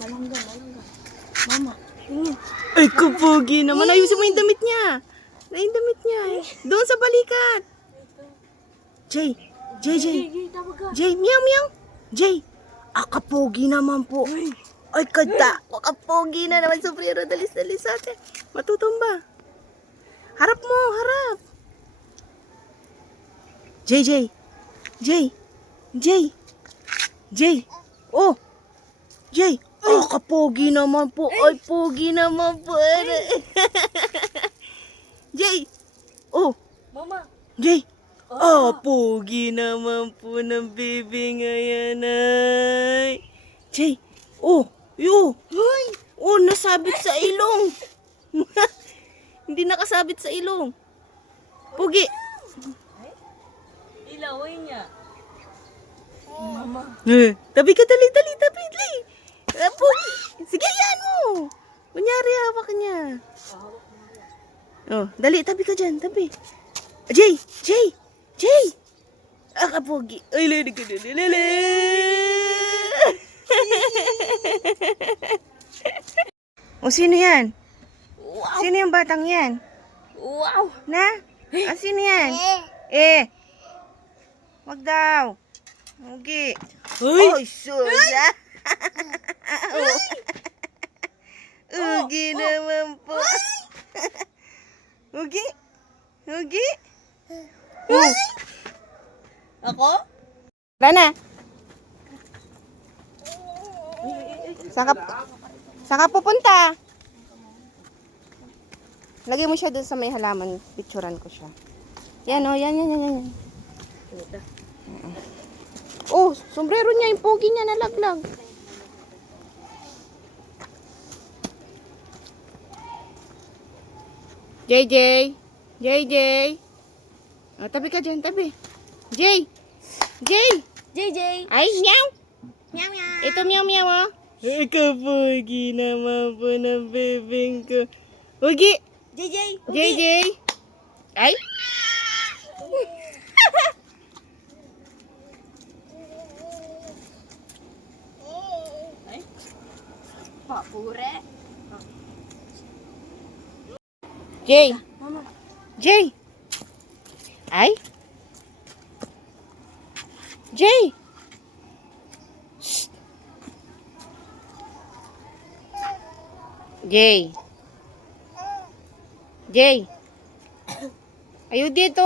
Malangga, malangga. Mama, tingin. Ay, kapogi naman. Ayusin mo yung damit niya. Yung damit niya eh. Doon sa balikat. Jay, Jay, Jay. Jay, meow, meow. Jay, kapogi naman po. Ay, kada. Kapogi na naman. Sombrero, dalis-dalis ate. Matutumba. Harap mo, harap. Jay, Jay. Jay. Jay. Jay. Oh. Jay. Oh, kapogi naman po. Ay, pogi naman po. Jay. Oh. Mama. Jay. Oh, pogi naman po ng baby ngayon ay. Jay. Oh. Yo. Ay. Oh, nasabit sa ilong. Hindi nakasabit sa ilong. Pogi. Ilaway niya. Mama. Tabi ka, dali, dali, tabi, dali. Pogi. Sige, yan mo. Kunyari, hawak niya. Oh, dali, tabi ka dyan, tabi. Jay, Jay, Jay. Kapogi. Ay, lali ka, lali. O, sino yan? Wow. Sino yung batang yan? Wow. Na? Sino yan? Wag daw. Ugi. Ay, suya. Ugi naman po. Ugi. Ugi. Ako? Rana. Saan ka pupunta? Lagay mo siya doon sa may halaman. Picturean ko siya. Yan o, yan. Oh, sombrero niya, yung pogi niya nalaglag. JJ. JJ. Oh, tabi ka dyan, tabi. Jay. JJ. Ay, meow. Meow, meow. Ito meow meow oh. Ay, kapogi naman po ng bebeng ko. Ugi. JJ. JJ. Ay. Papure. Jay. Mama. Jay. Ay. Jay. Shh. Jay. Jay. Ayaw dito.